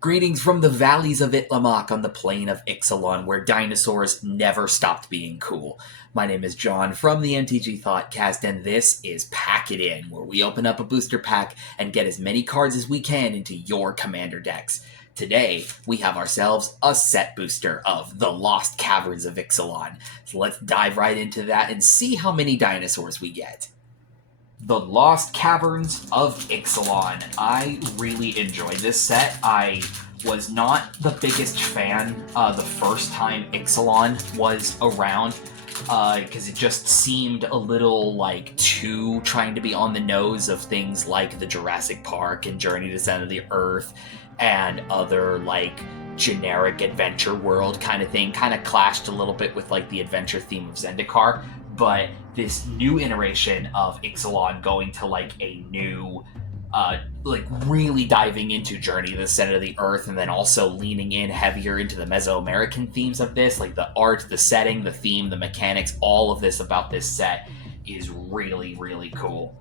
Greetings from the valleys of Itlamok on the plain of Ixalan, where dinosaurs never stopped being cool. My name is John from the MTG Thoughtcast, and this is Pack It In, where we open up a booster pack and get as many cards as we can into your commander decks. Today, we have ourselves a set booster of the Lost Caverns of Ixalan. So let's dive right into that and see how many dinosaurs we get. The Lost Caverns of Ixalan. I really enjoyed this set. I was not the biggest fan the first time Ixalan was around, because it just seemed a little like too trying to be on the nose of things like the Jurassic Park and Journey to the Center of the Earth and other like generic adventure world kind of thing. Kind of clashed a little bit with like the adventure theme of Zendikar. But this new iteration of Ixalan going to like a new, like really diving into Journey to the Center of the Earth, and then also leaning in heavier into the Mesoamerican themes of this, like the art, the setting, the theme, the mechanics, all of this about this set is really, really cool.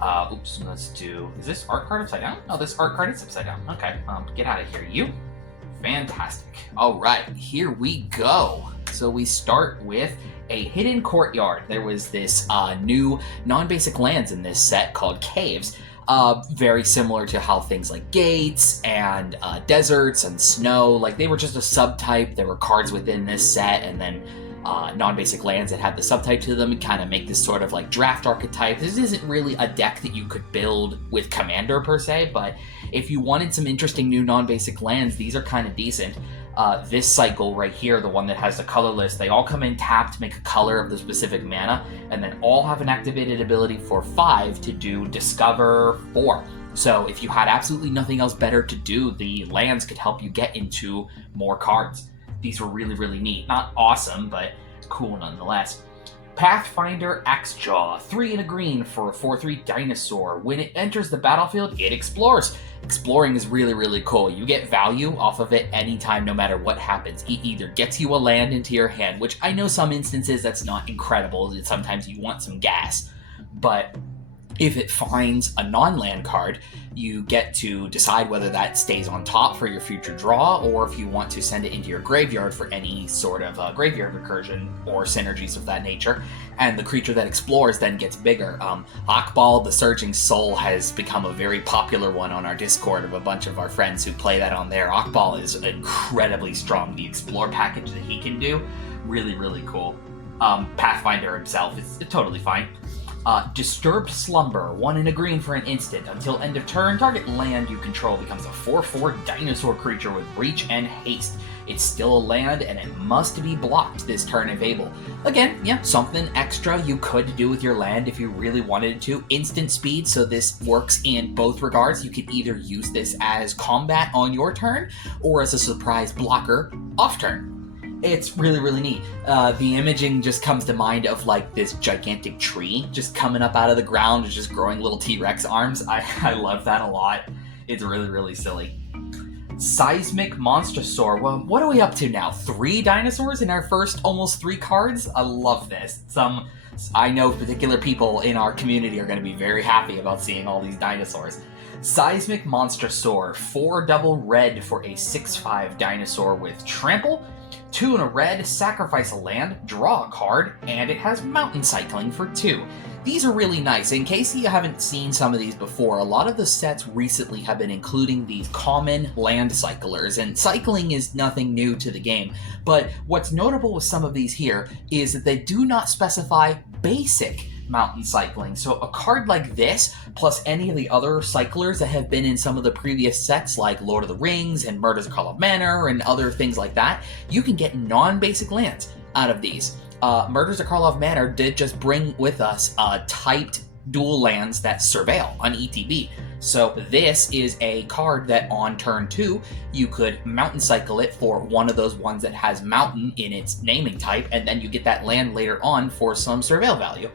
Let's do, is this art card upside down? Oh, this art card is upside down. Okay, get out of here, you. Fantastic. All right, here we go. So we start with a hidden courtyard. There was this new non-basic lands in this set called Caves. Very similar to how things like gates and deserts and snow, like they were just a subtype. There were cards within this set, and then non-basic lands that had the subtype to them and kind of make this sort of like draft archetype. This isn't really a deck that you could build with Commander per se, but if you wanted some interesting new non-basic lands, these are kind of decent. This cycle right here, the one that has the colorless, they all come in tapped, make a color of the specific mana, and then all have an activated ability for 5 to do Discover 4. So if you had absolutely nothing else better to do, the lands could help you get into more cards. These were really, really neat. Not awesome, but cool nonetheless. Pathfinder Axejaw, 3 and a green for a 4/3 dinosaur. When it enters the battlefield, it explores. Exploring is really, really cool. You get value off of it anytime, no matter what happens. It either gets you a land into your hand, which I know some instances that's not incredible. Sometimes you want some gas. But if it finds a non-land card, you get to decide whether that stays on top for your future draw, or if you want to send it into your graveyard for any sort of graveyard recursion or synergies of that nature. And the creature that explores then gets bigger. Akbal, the Surging Soul, has become a very popular one on our Discord of a bunch of our friends who play that on there. Akbal is incredibly strong. The Explore package that he can do, really, really cool. Pathfinder himself is totally fine. Disturbed Slumber, 1 and a green for an instant. Until end of turn, target land you control becomes a 4/4 dinosaur creature with reach and haste. It's still a land, and it must be blocked this turn if able. Again, yeah, something extra you could do with your land if you really wanted to. Instant speed, so this works in both regards. You could either use this as combat on your turn, or as a surprise blocker off turn. It's really, really neat. The imaging just comes to mind of like this gigantic tree just coming up out of the ground and just growing little T-Rex arms. I love that a lot. It's really, really silly. Seismic Monstrosaur. Well, what are we up to now? 3 dinosaurs in our first almost 3 cards? I love this. I know particular people in our community are going to be very happy about seeing all these dinosaurs. Seismic Monstrosaur, 4 double red for a 6/5 dinosaur with trample. 2 and a red, sacrifice a land, draw a card, and it has mountain cycling for 2. These are really nice. In case you haven't seen some of these before, a lot of the sets recently have been including these common land cyclers, and cycling is nothing new to the game. But what's notable with some of these here is that they do not specify basic mountain cycling. So a card like this, plus any of the other cyclers that have been in some of the previous sets like Lord of the Rings and Murder's Call Manor and other things like that, you can get non-basic lands out of these. Murder's Karlov Manor did just bring with us typed dual lands that surveil on ETB. So this is a card that on turn 2, you could mountain cycle it for one of those ones that has mountain in its naming type, and then you get that land later on for some surveil value.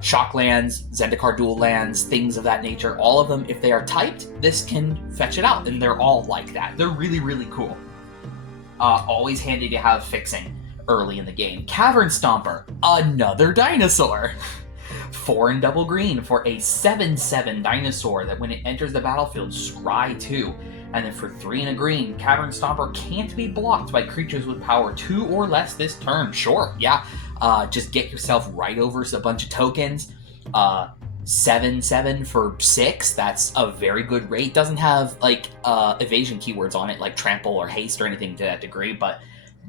Shock lands, Zendikar dual lands, things of that nature, all of them, if they are typed, this can fetch it out, and they're all like that. They're really, really cool. Always handy to have fixing early in the game. Cavern Stomper, another dinosaur. 4 and double green for a 7/7 dinosaur that when it enters the battlefield, scry 2. And then for 3 and a green, Cavern Stomper can't be blocked by creatures with power 2 or less this turn. Sure, yeah. Just get yourself right over a bunch of tokens. 7/7 for 6. That's a very good rate. Doesn't have like evasion keywords on it like trample or haste or anything to that degree, but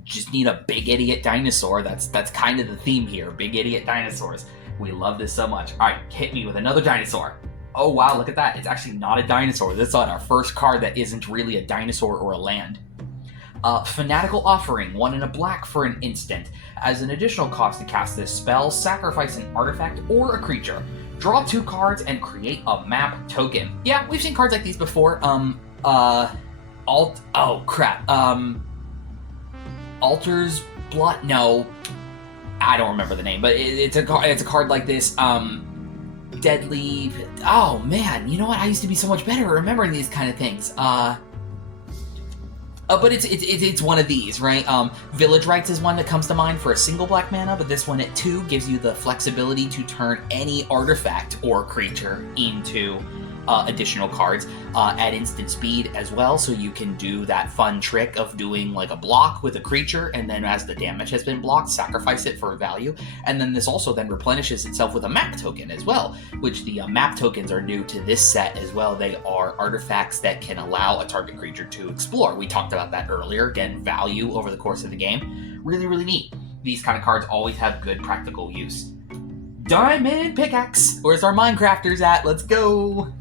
just need a big idiot dinosaur. That's kind of the theme here. Big idiot dinosaurs. We love this so much. All right, hit me with another dinosaur. Oh wow, look at that. It's actually not a dinosaur. This is on our first card that isn't really a dinosaur or a land. Fanatical Offering, 1 and a black for an instant. As an additional cost to cast this spell, sacrifice an artifact or a creature. Draw 2 cards and create a map token. Yeah, we've seen cards like these before. Altar's Blood? No, I don't remember the name, but it's a card like this. Deadly. Oh man, you know what? I used to be so much better at remembering these kind of things. But it's one of these, right? Village Rites is one that comes to mind for a single black mana, but this one at 2 gives you the flexibility to turn any artifact or creature into additional cards at instant speed as well, so you can do that fun trick of doing like a block with a creature, and then as the damage has been blocked, sacrifice it for value. And then this also then replenishes itself with a map token as well, which the map tokens are new to this set as well. They are artifacts that can allow a target creature to explore. We talked about that earlier. Again, value over the course of the game. Really, really neat. These kind of cards always have good practical use. Diamond Pickaxe! Where's our Minecrafters at? Let's go!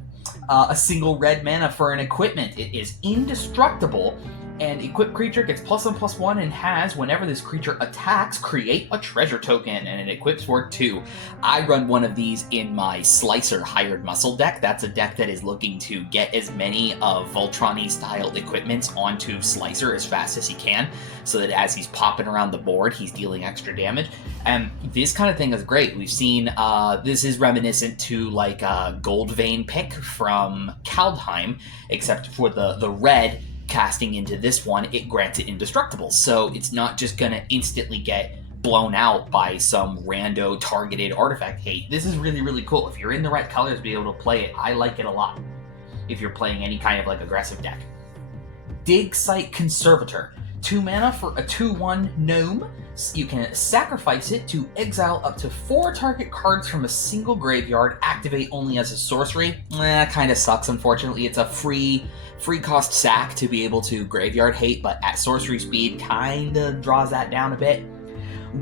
A single red mana for an equipment. It is indestructible, and equipped creature gets +1/+1 and has, whenever this creature attacks, create a treasure token, and it equips for 2. I run one of these in my Slicer Hired Muscle deck. That's a deck that is looking to get as many of Voltron-y style equipments onto Slicer as fast as he can, so that as he's popping around the board, he's dealing extra damage. And this kind of thing is great. We've seen, this is reminiscent to like a Gold Vein pick from Kaldheim, except for the red casting into this one, it grants it indestructible. So it's not just going to instantly get blown out by some rando targeted artifact hate. This is really, really cool. If you're in the right colors to be able to play it, I like it a lot. If you're playing any kind of like aggressive deck. Dig Site Conservator. 2 mana for a 2/1 gnome. You can sacrifice it to exile up to 4 target cards from a single graveyard, activate only as a sorcery. Kind of sucks, unfortunately. It's a free cost sack to be able to graveyard hate, but at sorcery speed kind of draws that down a bit.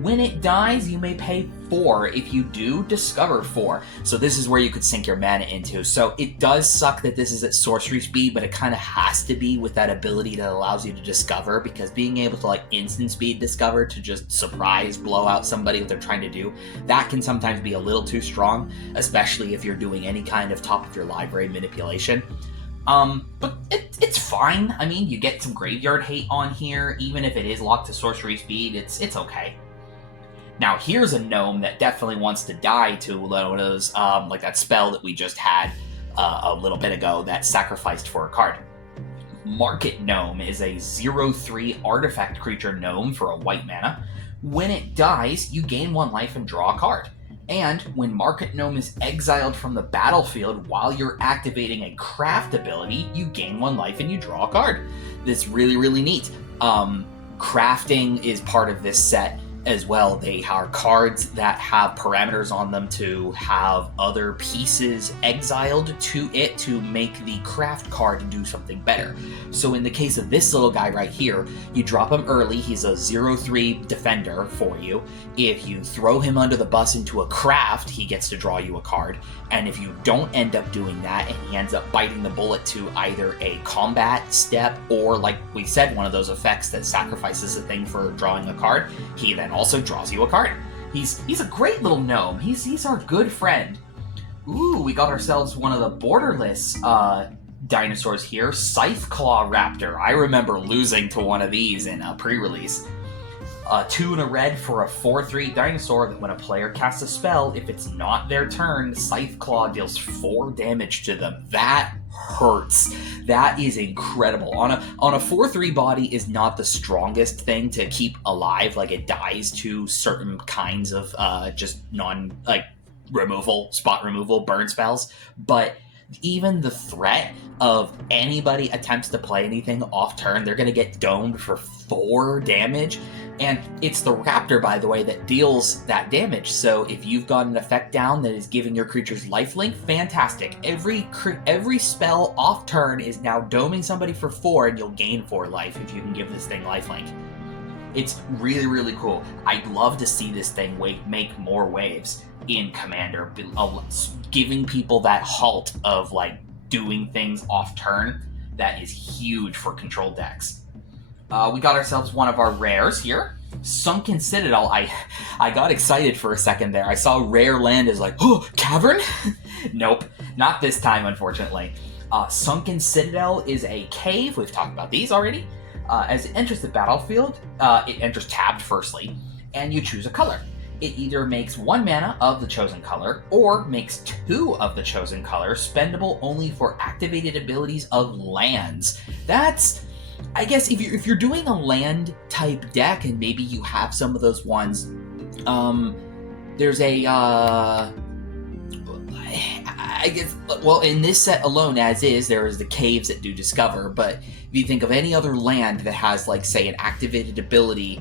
When it dies, you may pay 4. If you do, discover 4. So this is where you could sink your mana into. So it does suck that this is at sorcery speed, but it kind of has to be with that ability that allows you to discover, because being able to like instant speed discover to just surprise blow out somebody what they're trying to do, that can sometimes be a little too strong, especially if you're doing any kind of top of your library manipulation. But it's fine. I mean, you get some graveyard hate on here, even if it is locked to sorcery speed, it's okay. Now, here's a gnome that definitely wants to die to one of those, like that spell that we just had a little bit ago that sacrificed for a card. Market Gnome is a 0/3 artifact creature gnome for a white mana. When it dies, you gain 1 life and draw a card. And when Market Gnome is exiled from the battlefield while you're activating a craft ability, you gain 1 life and you draw a card. This is really, really neat. Crafting is part of this set as well. They are cards that have parameters on them to have other pieces exiled to it to make the craft card do something better. So in the case of this little guy right here, you drop him early. He's a 0/3 defender for you. If you throw him under the bus into a craft, he gets to draw you a card. And if you don't end up doing that and he ends up biting the bullet to either a combat step or, like we said, one of those effects that sacrifices a thing for drawing a card, he then also draws you a card. He's a great little gnome. He's our good friend. Ooh, we got ourselves one of the borderless dinosaurs here, Scytheclaw Raptor. I remember losing to one of these in a pre-release. 2 and a red for a 4/3 dinosaur that when a player casts a spell, if it's not their turn, Scytheclaw deals 4 damage to them. That hurts. That is incredible. On a 4/3 body is not the strongest thing to keep alive. Like, it dies to certain kinds of just non, like, removal, spot removal, burn spells. But even the threat of anybody attempts to play anything off turn, they're going to get domed for 4 damage. And it's the Raptor, by the way, that deals that damage. So if you've got an effect down that is giving your creatures lifelink, fantastic. Every spell off turn is now doming somebody for 4, and you'll gain 4 life if you can give this thing lifelink. It's really, really cool. I'd love to see this thing make more waves in Commander, giving people that halt of like doing things off turn. That is huge for control decks. We got ourselves one of our rares here. Sunken Citadel. I got excited for a second there. I saw rare land as like, oh, Cavern? Nope, not this time, unfortunately. Sunken Citadel is a cave. We've talked about these already. As it enters the battlefield, it enters tabbed firstly, and you choose a color. It either makes 1 mana of the chosen color, or makes 2 of the chosen color, spendable only for activated abilities of lands. That's, I guess, if you're doing a land type deck, and maybe you have some of those ones, there's a, I guess, well, in this set alone, as is, there is the caves that do discover, but if you think of any other land that has, like, say, an activated ability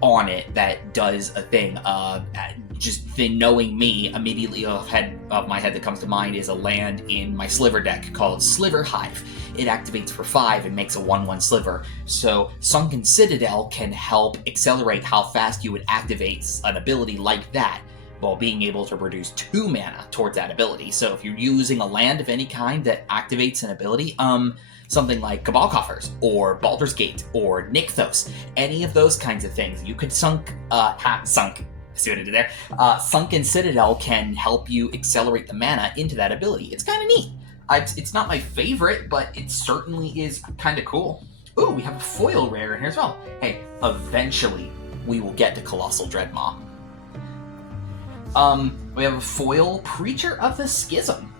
on it that does a thing, knowing me, immediately off my head that comes to mind is a land in my Sliver deck called Sliver Hive. It activates for 5 and makes a 1/1 Sliver, so Sunken Citadel can help accelerate how fast you would activate an ability like that, while being able to produce 2 mana towards that ability. So if you're using a land of any kind that activates an ability, something like Cabal Coffers, or Baldur's Gate, or Nykthos, any of those kinds of things, you could see what I did there? Sunken Citadel can help you accelerate the mana into that ability. It's kind of neat. It's not my favorite, but it certainly is kind of cool. Ooh, we have a foil rare in here as well. Hey, eventually we will get to Colossal Dreadmaw. We have a foil Preacher of the Schism.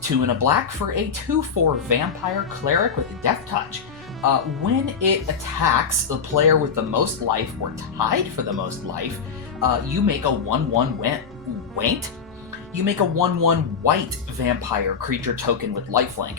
2 and a black for a 2/4 vampire cleric with a death touch. When it attacks the player with the most life or tied for the most life, you make a 1/1 Waint? You make a 1/1 white vampire creature token with lifelink.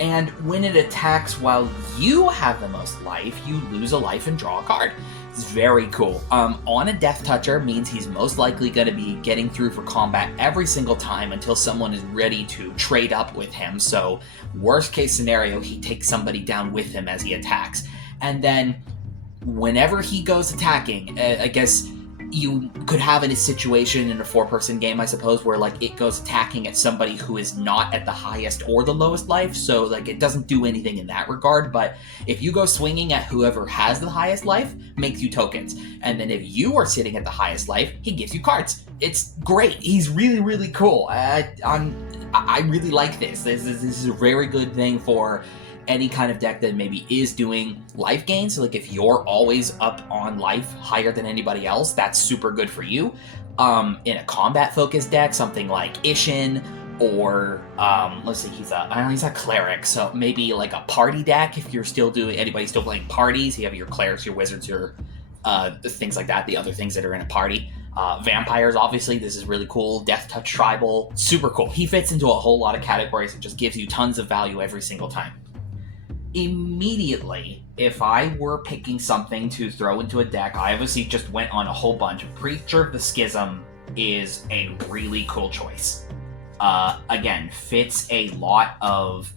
And when it attacks while you have the most life, you lose a life and draw a card. It's very cool. On a Death Toucher means he's most likely going to be getting through for combat every single time until someone is ready to trade up with him. So worst case scenario, he takes somebody down with him as he attacks. And then whenever he goes attacking, I guess you could have in a situation in a 4-person game, I suppose, where like it goes attacking at somebody who is not at the highest or the lowest life, so like it doesn't do anything in that regard. But if you go swinging at whoever has the highest life, makes you tokens, and then if you are sitting at the highest life, he gives you cards. It's great. He's really, really cool. I really like this. This is a very good thing for any kind of deck that maybe is doing life gain. So like if you're always up on life higher than anybody else, that's super good for you. In a combat focused deck, something like Ishin, or let's see, he's a cleric, so maybe like a party deck. If you're still anybody's still playing parties, you have your clerics, your wizards, your things like that, the other things that are in a party. Vampires, obviously, this is really cool. Death Touch Tribal, super cool. He fits into a whole lot of categories and just gives you tons of value every single time. Immediately, if I were picking something to throw into a deck, I obviously just went on a whole bunch. Preacher of the Schism is a really cool choice. Again, fits a lot of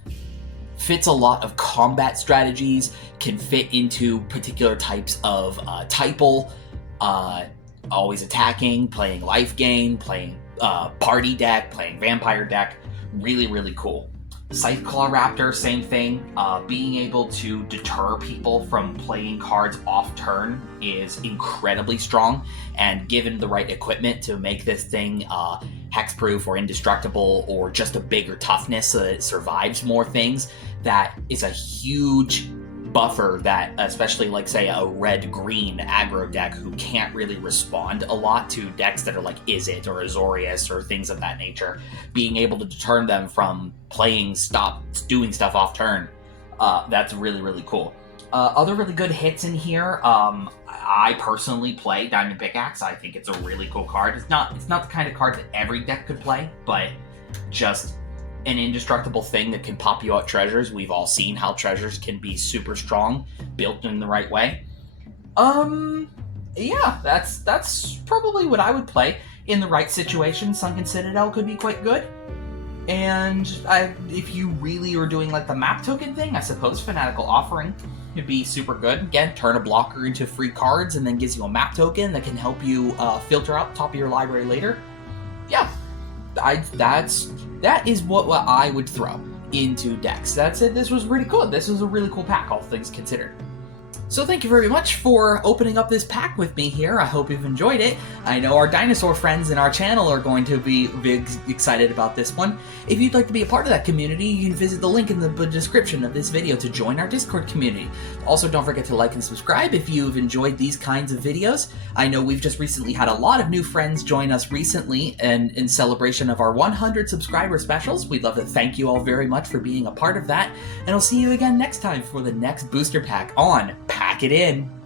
combat strategies, can fit into particular types of typal, always attacking, playing life gain, playing party deck, playing vampire deck. Really, really cool. Scytheclaw Raptor, same thing. Being able to deter people from playing cards off turn is incredibly strong, and given the right equipment to make this thing hexproof or indestructible, or just a bigger toughness so that it survives more things, that is a huge buffer that, especially like say a red-green aggro deck who can't really respond a lot to decks that are like Izzet or Azorius or things of that nature, being able to deter them from doing stuff off turn, that's really, really cool. Other really good hits in here, I personally play Diamond Pickaxe. I think it's a really cool card. It's not the kind of card that every deck could play, but just an indestructible thing that can pop you out treasures. We've all seen how treasures can be super strong, built in the right way. Yeah, that's probably what I would play. In the right situation, Sunken Citadel could be quite good. And if you really are doing like the map token thing, I suppose Fanatical Offering would be super good. Again, turn a blocker into free cards and then gives you a map token that can help you filter out top of your library later. Yeah, that is what I would throw into decks. That's it. This was really cool. This was a really cool pack, all things considered. So thank you very much for opening up this pack with me here. I hope you've enjoyed it. I know our dinosaur friends in our channel are going to be big excited about this one. If you'd like to be a part of that community, you can visit the link in the description of this video to join our Discord community. Also, don't forget to like and subscribe if you've enjoyed these kinds of videos. I know we've just recently had a lot of new friends join us recently, and in celebration of our 100 subscriber specials. We'd love to thank you all very much for being a part of that, and I'll see you again next time for the next booster pack on Pack It In.